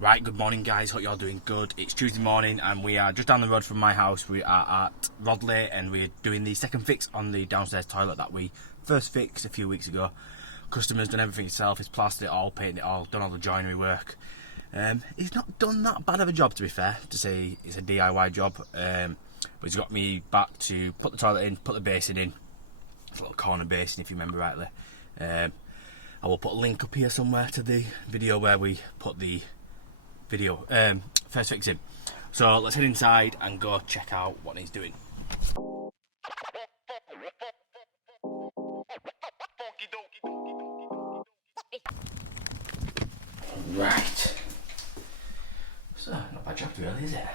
Right, good morning guys, hope you're all doing good. It's Tuesday morning and we are just down the road from my house. We are at Rodley and we're doing the second fix on the downstairs toilet that we first fixed a few weeks ago. Customer's done everything himself, he's plastered it all, painted it all, done all the joinery work. He's not done that bad of a job, to be fair, to say it's a DIY job. But he's got me back to put the toilet in, put the basin in. It's a little corner basin if you remember rightly. I will put a link up here somewhere to the video where we put the first fix in. So let's head inside and go check out what he's doing. Right. So not bad job really, is it?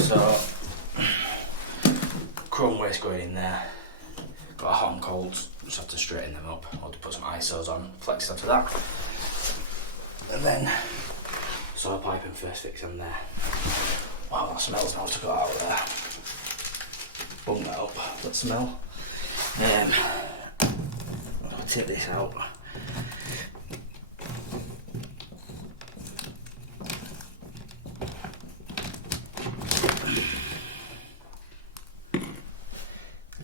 So chrome waste going in there. Got a hot and cold, just have to straighten them up. I'll put some ISOs on, flex after that. And then soil pipe and first fix on there. Wow, that smells now to go out of there. Bung that up, that smell. I'll take this out.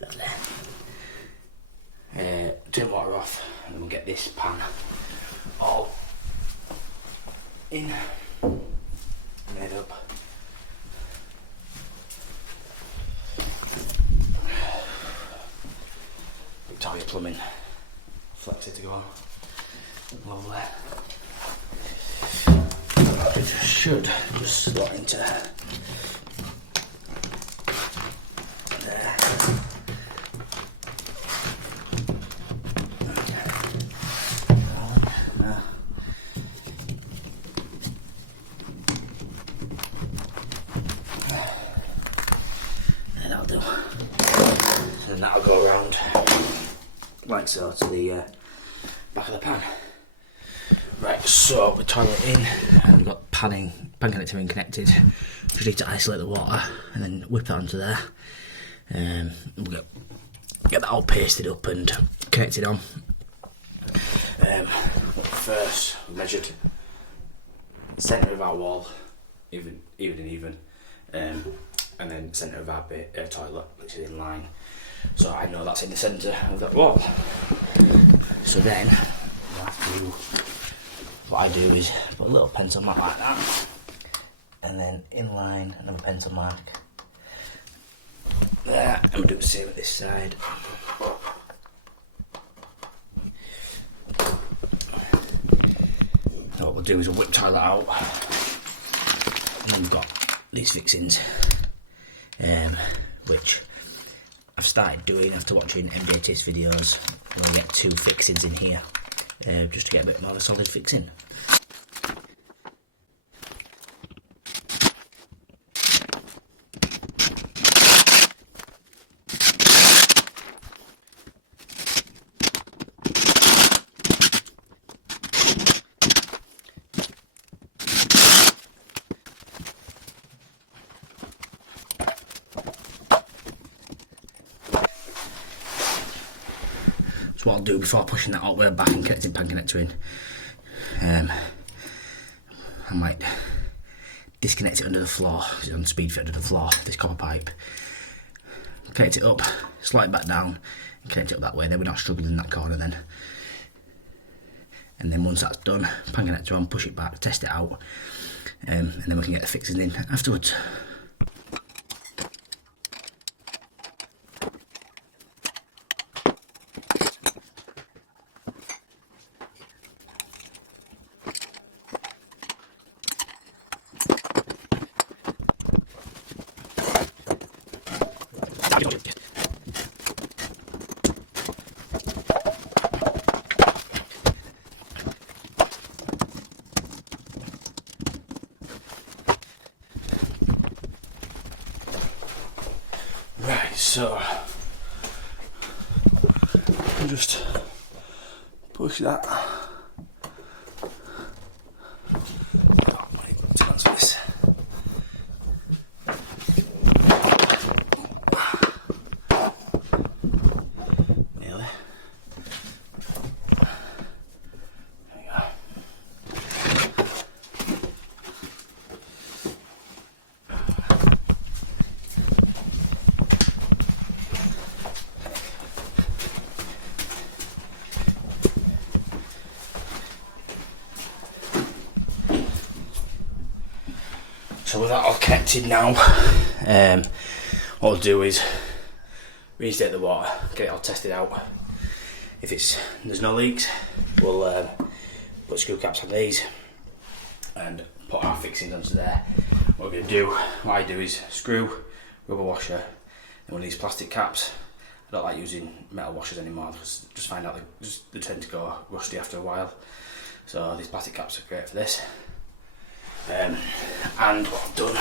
Lovely. Turn water off and then we'll get this pan all in, made up. Victoria Plumbing, flex it to go on. Lovely. It should just slot into there. And that'll go around like so to the back of the pan. Right, so the toilet in and we've got pan connector in connected. Just need to isolate the water and then whip that onto there. We'll get that all pasted up and connected on. First we measured the centre of our wall, even, and then centre of our toilet, which is in line. So I know that's in the centre of that wall. So then, what I do is put a little pencil mark like that, and then in line another pencil mark. There, and we'll do the same at this side. So what we'll do is we'll whip toilet out, and then we've got these fixings, which I've started doing after watching MJT's videos. I'm going to get 2 fixings in here, just to get a bit more of a solid fixing. So what I'll do before pushing that all the way back and connecting pan connector in, I might disconnect it under the floor, because it's on speed fit under the floor, this copper pipe. Connect it up, slide it back down, and connect it up that way, then we're not struggling in that corner then. And then once that's done, pan connector on, push it back, test it out, and then we can get the fixings in afterwards. Right, so I'll just push that. Oh, my chance for this. Nearly. There you go. So with that all connected now, what we'll do is reinstate the water, get it all tested out. If there's no leaks, we'll put screw caps on these and put our fixings onto there. What I do is screw, rubber washer, and one of these plastic caps. I don't like using metal washers anymore because I just find out they tend to go rusty after a while. So these plastic caps are great for this. And what I've done,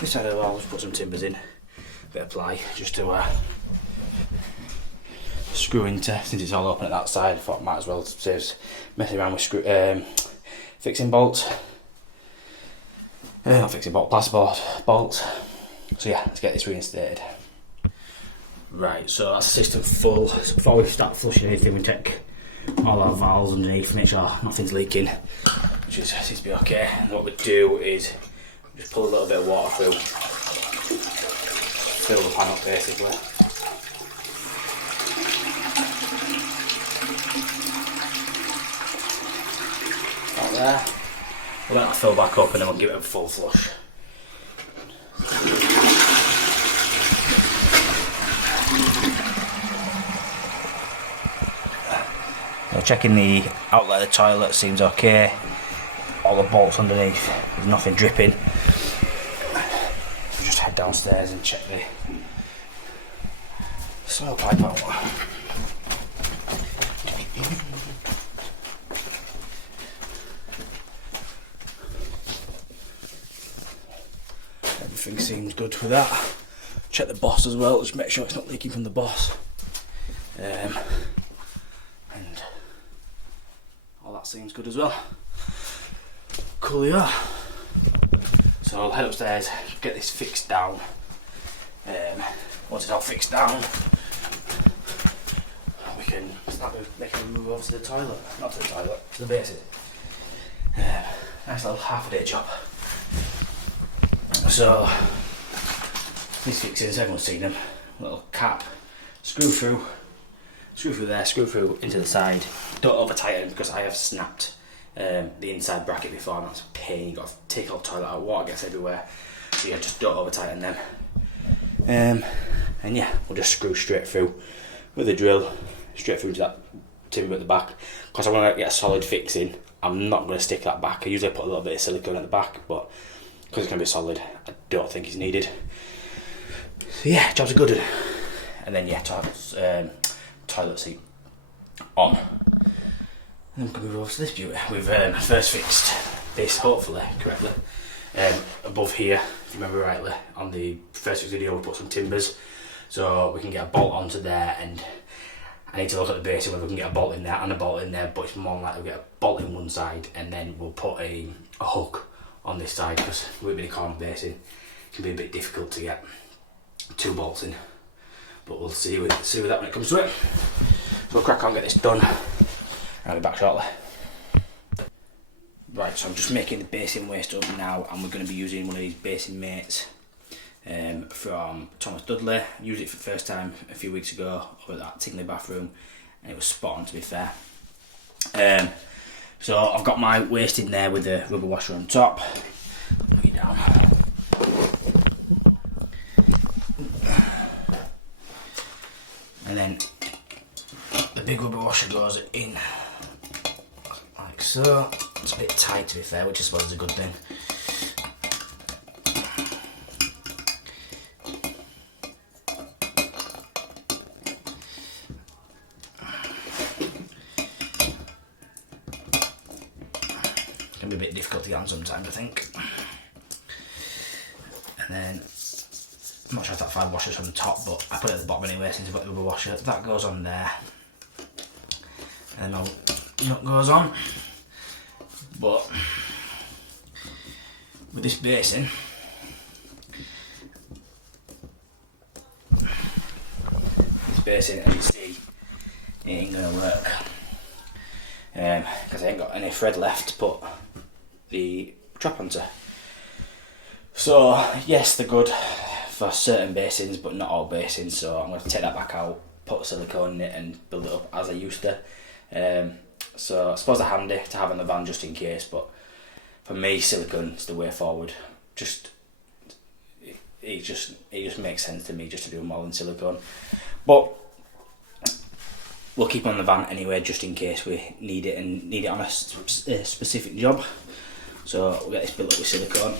this side of the wall, just put some timbers in, a bit of ply, just to screw into, since it's all open at that side. I thought might as well save messing around with fixing bolts. Not fixing bolts, plasterboard bolts. So yeah, let's get this reinstated. Right, so that's the system full. So before we start flushing anything, we check all our valves underneath, make sure nothing's leaking, which seems to be okay. And what we do is just pull a little bit of water through, fill the pan up basically. Like there. We'll let that fill back up and then we'll give it a full flush. Checking the outlet of the toilet, seems okay. All the bolts underneath, there's nothing dripping. We'll just head downstairs and check the smell pipe out. Everything seems good with that. Check the boss as well, just make sure it's not leaking from the boss. And all that seems good as well. Coolio. So I'll head upstairs, get this fixed down. Once it's all fixed down, we can start making a move over to the toilet. Not to the toilet, to the basin. Nice little half a day job. So these fixings, everyone's seen them. Little cap, screw through there, screw through into the side. Don't over tighten because I have snapped the inside bracket before and that's a pain. You've got to take all the toilet out, water gets everywhere. So yeah, just don't over tighten them. And yeah, we'll just screw straight through with the drill, straight through to that timber at the back. Because I want to get a solid fixing, I'm not going to stick that back. I usually put a little bit of silicone at the back, but because it's going to be solid, I don't think it's needed. So yeah, job's a good one. And then yeah, toilet seat on. And then we can move over to this beauty. We've first fixed this, hopefully, correctly. Above here, if you remember rightly, on the first video we put some timbers so we can get a bolt onto there, and I need to look at the basin whether we can get a bolt in there and a bolt in there, but it's more likely we'll get a bolt in one side and then we'll put a hook on this side because with a corner basin it can be a bit difficult to get two bolts in, but we'll see with that when it comes to it. So we'll crack on, get this done, and I'll be back shortly. Right, so I'm just making the basin waste up now, and we're going to be using one of these basin mates from Thomas Dudley. Used it for the first time a few weeks ago over at that Tingley bathroom, and it was spot on, to be fair. So I've got my waste in there with the rubber washer on top. Put it down. And then the big rubber washer goes in like so. It's a bit tight, to be fair, which I suppose is a good thing. It can be a bit difficult to get on sometimes, I think. And then, I'm not sure if that fire washer's from the top, but I put it at the bottom anyway since I've got the rubber washer. That goes on there. And then nut goes on. But with this basin, as you see, it ain't gonna work because I ain't got any thread left to put the trap onto. So yes, they're good for certain basins, but not all basins. So I'm going to take that back out, put silicone in it, and build it up as I used to. So I suppose they're handy to have in the van just in case, but for me, silicone is the way forward. It just makes sense to me just to do them all in silicone. But we'll keep on the van anyway, just in case we need it and need it on a specific job. So we'll get this built up with silicone.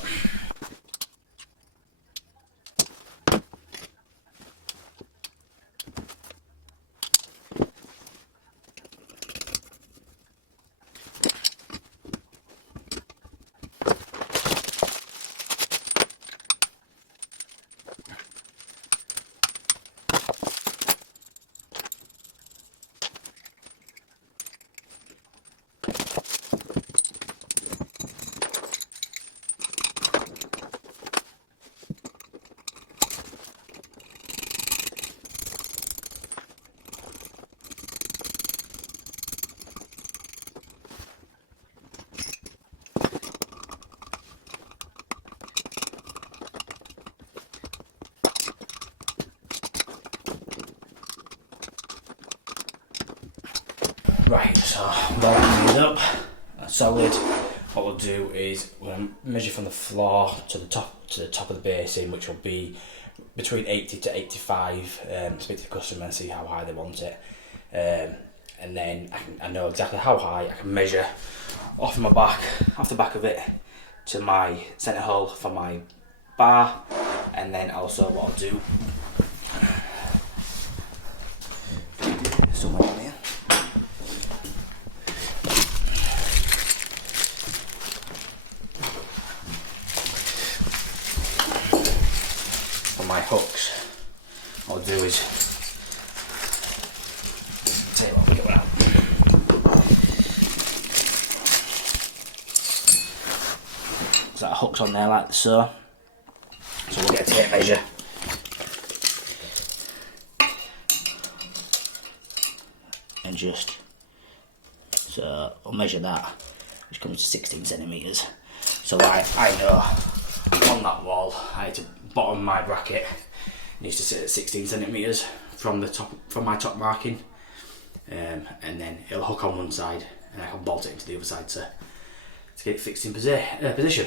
Right, so that these up, that's solid. What we'll do is we'll measure from the floor to the top of the basin, which will be between 80 to 85. Speak to the customer and see how high they want it, and then I know exactly how high. I can measure off the back of it to my centre hole for my bar, and then also what I'll do. Somewhere on here. My hooks, what I'll do is take what we got out. So that hook's on there like so. So we'll get a tape measure. And so I'll measure that, which comes to 16 centimetres. So I know on that wall, bottom my bracket needs to sit at 16 centimetres from my top marking, and then it'll hook on one side and I can bolt it into the other side to get it fixed in position.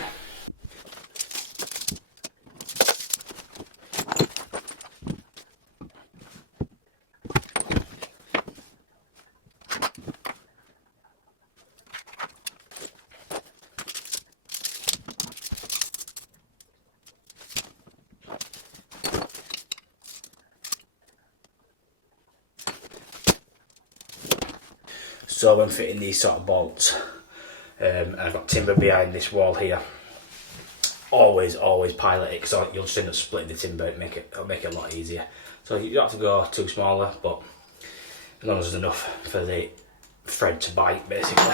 So when fitting these sort of bolts, and I've got timber behind this wall here, always pilot it, because you'll just end up splitting the timber. It'll make it a lot easier. So you don't have to go too smaller, but as long as there's enough for the thread to bite, basically.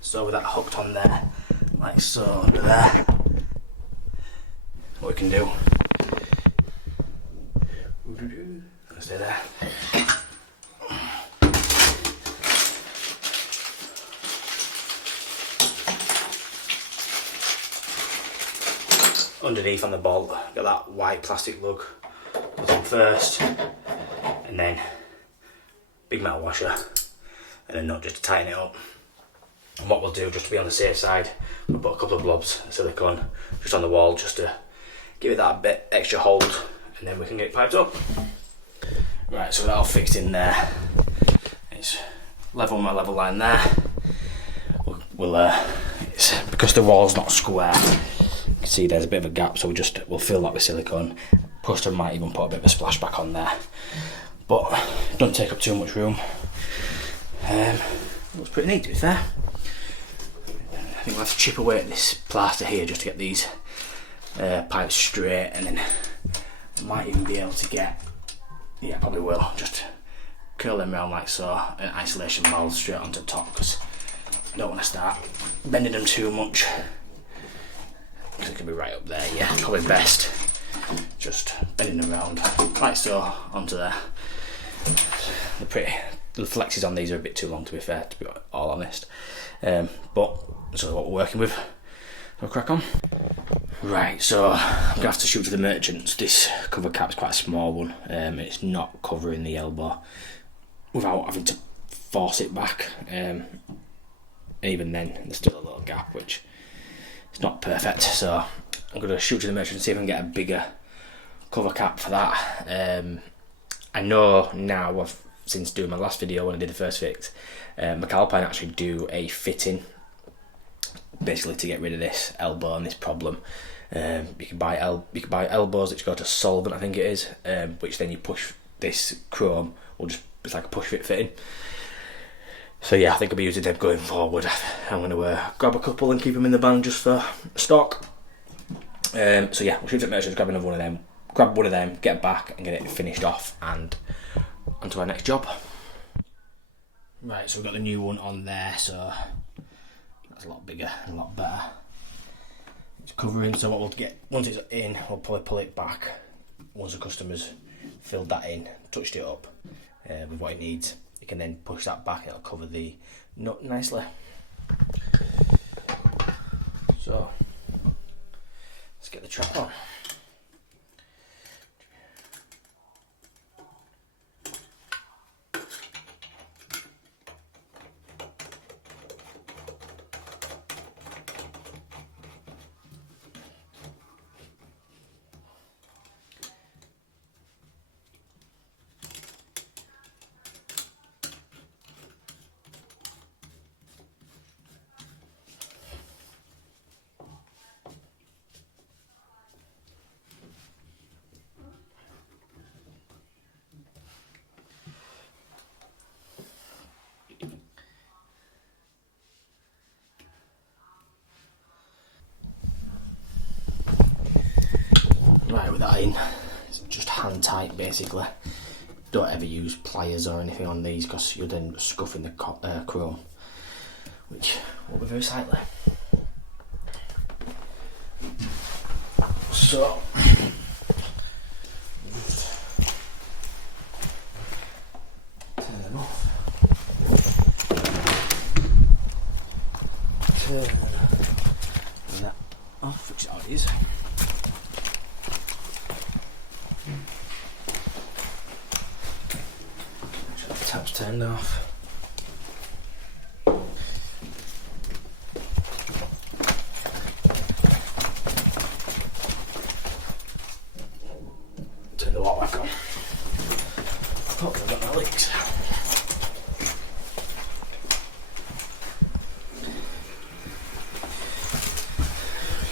So with that hooked on there, like so, under there, what we can do, stay there. Underneath on the bolt, got that white plastic lug, goes on first, and then big metal washer, and a nut just to tighten it up. And what we'll do, just to be on the safe side, we'll put a couple of blobs of silicone just on the wall, just to give it that bit extra hold, and then we can get it piped up. Right, so that all fixed in there. It's level on my level line there. It's because the wall's not square. You can see there's a bit of a gap, so we'll fill that with silicone. Customer might even put a bit of a splashback on there, but it doesn't take up too much room. It looks pretty neat, to be fair. I think we'll have to chip away at this plaster here just to get these pipes straight, and then I might even be able to get, yeah, probably will, just curl them around like so, and isolation valves straight onto the top, because I don't want to start bending them too much, because it can be right up there. Yeah, probably best just bending them around like so onto there. The flexes on these are a bit too long, to be fair, to be all honest, but so what we're working with. I'll crack on. Right, so I'm gonna have to shoot to the merchants. This cover cap's quite a small one. It's not covering the elbow without having to force it back. Even then, there's still a little gap, which is not perfect. So I'm gonna shoot to the merchant and see if I can get a bigger cover cap for that. I know now, since doing my last video when I did the first fix, McAlpine actually do a fitting, basically to get rid of this elbow and this problem. You can buy elbows which go to solvent, I think it is, which then you push this chrome, or just it's like a push fit fitting. So yeah, I think I'll be using them going forward. I'm going to grab a couple and keep them in the van just for stock. So yeah, we'll shoot at merchants, grab another one of them, grab one of them, get back and get it finished off, and onto our next job. Right, so we've got the new one on there, so that's a lot bigger and a lot better. It's covering, so what we'll get, once it's in, we'll probably pull it back once the customer's filled that in, touched it up with what it needs. You can then push that back and it'll cover the nut nicely. So let's get the trap on. Right, with that in, it's just hand tight basically. Don't ever use pliers or anything on these, because you're then scuffing the chrome, which will be very slightly. So turn them off. Turn that off, which is how it is. Tap's turned off. Turn the water back on. Hopefully I've got no leaks.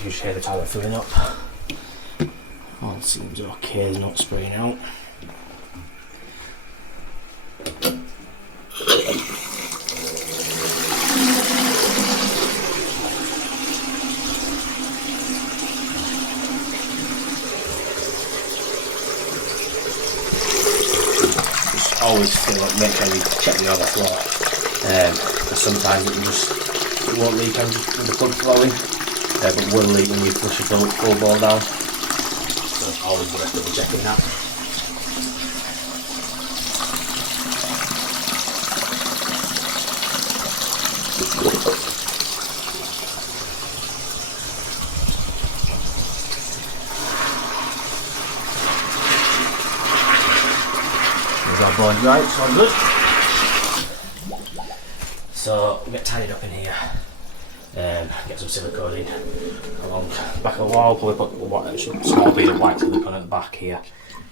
You just hear the toilet filling up. All seems okay, it's not spraying out. Always feel like make sure you check the overflow, because sometimes it won't leak with the plug flowing, but will leak when you push the full ball down. So it's always worth double checking that. Our board right, so I'm good. So we get tidied up in here, get some silicone in along the back of the wall. Probably put a small piece of white silicone at the back here,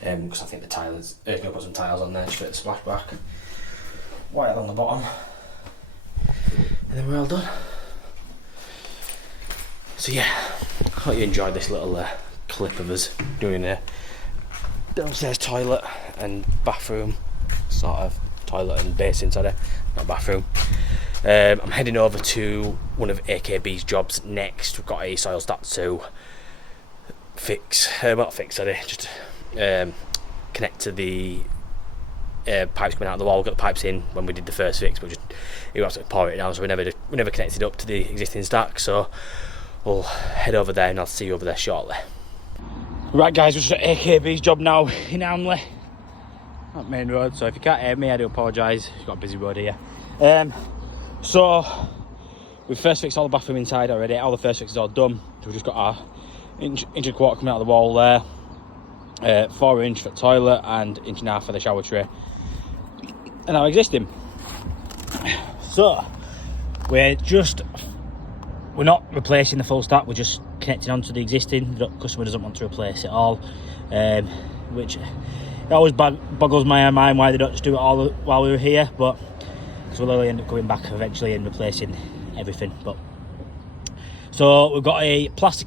because I think the tiles, going to put some tiles on there to fit the splashback. White along the bottom, and then we're all done. So yeah, I hope you enjoyed this little clip of us doing a downstairs toilet and bathroom, sort of toilet and basin, sorry, not bathroom. I'm heading over to one of AKB's jobs next. We've got a soil stat 2 just connect to the pipes coming out of the wall. We got the pipes in when we did the first fix, but it was pouring it down, so we never connected up to the existing stack. So we'll head over there and I'll see you over there shortly. Right guys, we're just at AKB's job now in Armley, not main road, so if you can't hear me I do apologise, we've got a busy road here. So we've first fixed all the bathroom inside already, all the first fix is all done, so we've just got our inch and quarter coming out of the wall there, 4 inch for the toilet and 1.5 inch for the shower tray, and our existing. So we're not replacing the full stack, we're just connecting onto the existing. The customer doesn't want to replace it all, which it always boggles my mind why they don't just do it all while we were here, but because we'll only end up coming back eventually and replacing everything. But so we've got a cast to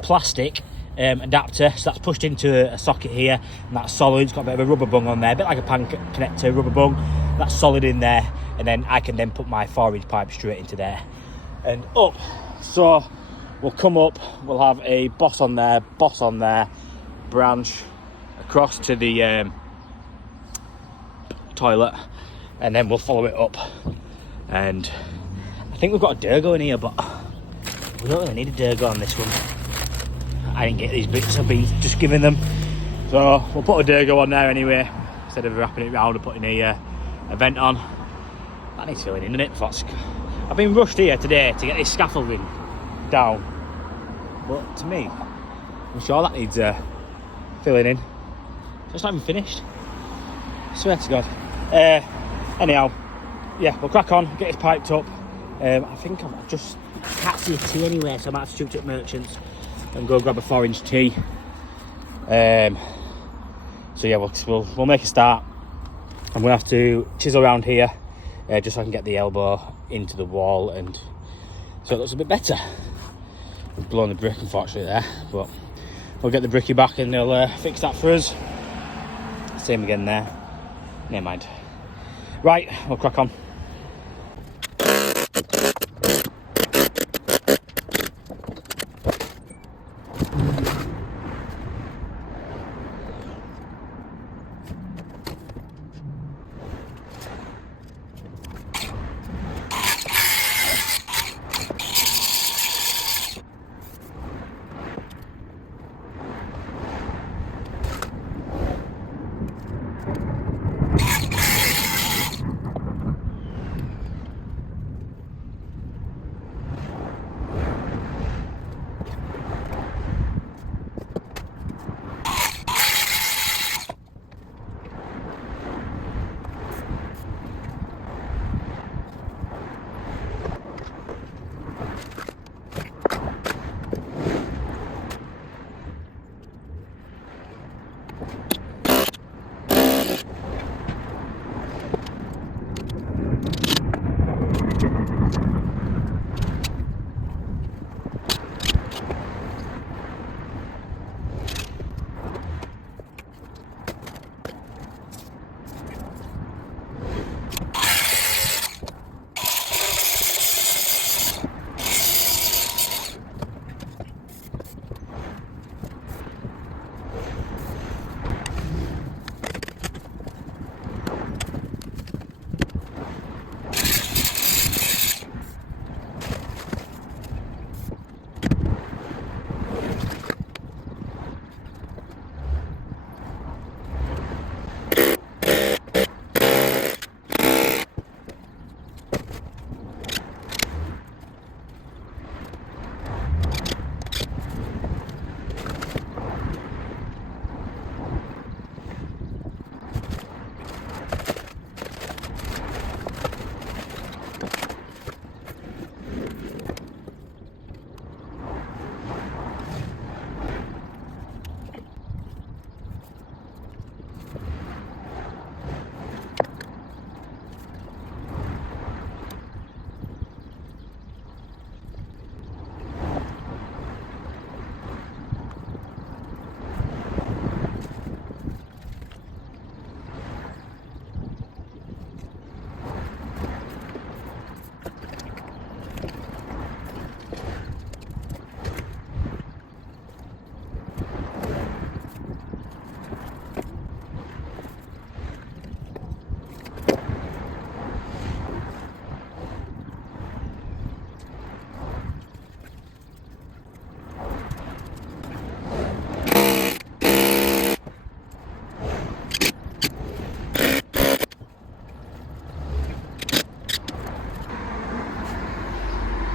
plastic adapter, so that's pushed into a socket here, and that's solid. It's got a bit of a rubber bung on there, a bit like a pan connector rubber bung. That's solid in there, and then I can then put my 4-inch pipe straight into there and up. So we'll come up, we'll have a boss on there, branch across to the toilet, and then we'll follow it up. And I think we've got a Durgo in here, but we don't really need a Durgo on this one. I didn't get these bits, I've been just giving them. So we'll put a Durgo on there anyway, instead of wrapping it round and putting a vent on. That needs filling in, doesn't it? I've been rushed here today to get this scaffolding down, but to me, I'm sure that needs filling in. It's not even finished. I swear to God. Anyhow, yeah, we'll crack on, get it piped up. I think I can't see a T anywhere, so I might have to shoot at Merchants and go grab a 4-inch T. So yeah, we'll make a start. I'm gonna have to chisel around here just so I can get the elbow into the wall, and so it looks a bit better. We've blown the brick unfortunately there, but we'll get the bricky back and they'll fix that for us. Same again there. Never mind. Right, we'll crack on.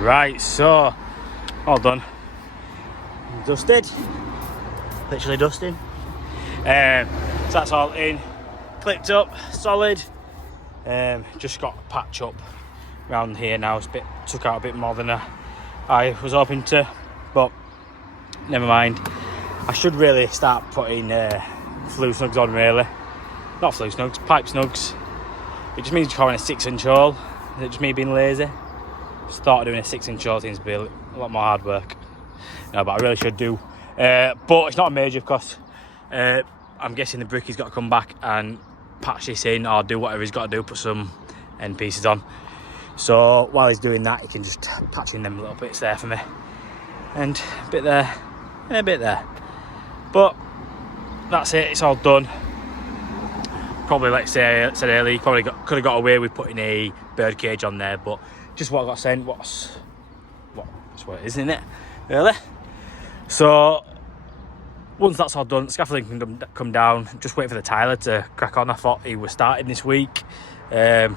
Right, so all done, dusted, literally dusting. So that's all in, clipped up, solid. Just got a patch up around here now. It's took out a bit more than I was hoping to, but never mind. I should really start putting flue snugs on, really. Not flue snugs, pipe snugs. It just means drawing a 6-inch hole. Is it just me being lazy? Just thought doing a 6-inch hole seems to be a lot more hard work. No, but I really should do. But it's not a major, because I'm guessing the bricky's got to come back and patch this in, or do whatever he's got to do, put some end pieces on. So while he's doing that, he can just patch in them little bits there for me, and a bit there and a bit there. But that's it, it's all done. Probably, like I said earlier, you probably could have got away with putting a bird cage on there, but just what I got sent, that's what it is, isn't it, really? So once that's all done, scaffolding can come down. Just wait for the tiler to crack on. I thought he was starting this week. The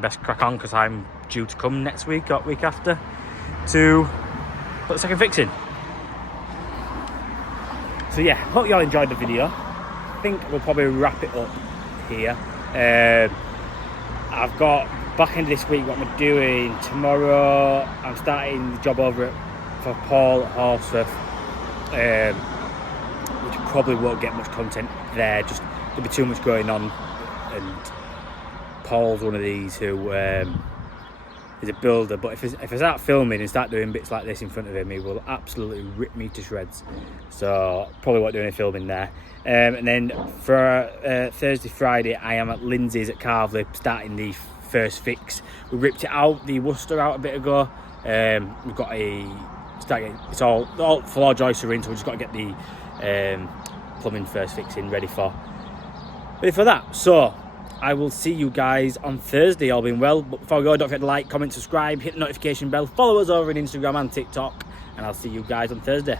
best crack on, because I'm due to come next week or week after to put the second fix in. So yeah, hope you all enjoyed the video. I think we'll probably wrap it up here. I've got back end of this week what I'm doing. Tomorrow I'm starting the job over for Paul at Horsforth, which probably won't get much content there, just there'll be too much going on. And Paul's one of these who is a builder, but if I start filming and start doing bits like this in front of him, he will absolutely rip me to shreds. So probably won't do any filming there. And then for Thursday, Friday, I am at Lindsay's at Carvley starting the first fix. We ripped it out, the Worcester out a bit ago. We've got it's all floor joists are in, so we've just got to get the plumbing first fix in ready for that. So I will see you guys on Thursday, all being well. But before we go, don't forget to like, comment, subscribe, hit the notification bell, follow us over on Instagram and TikTok, and I'll see you guys on Thursday.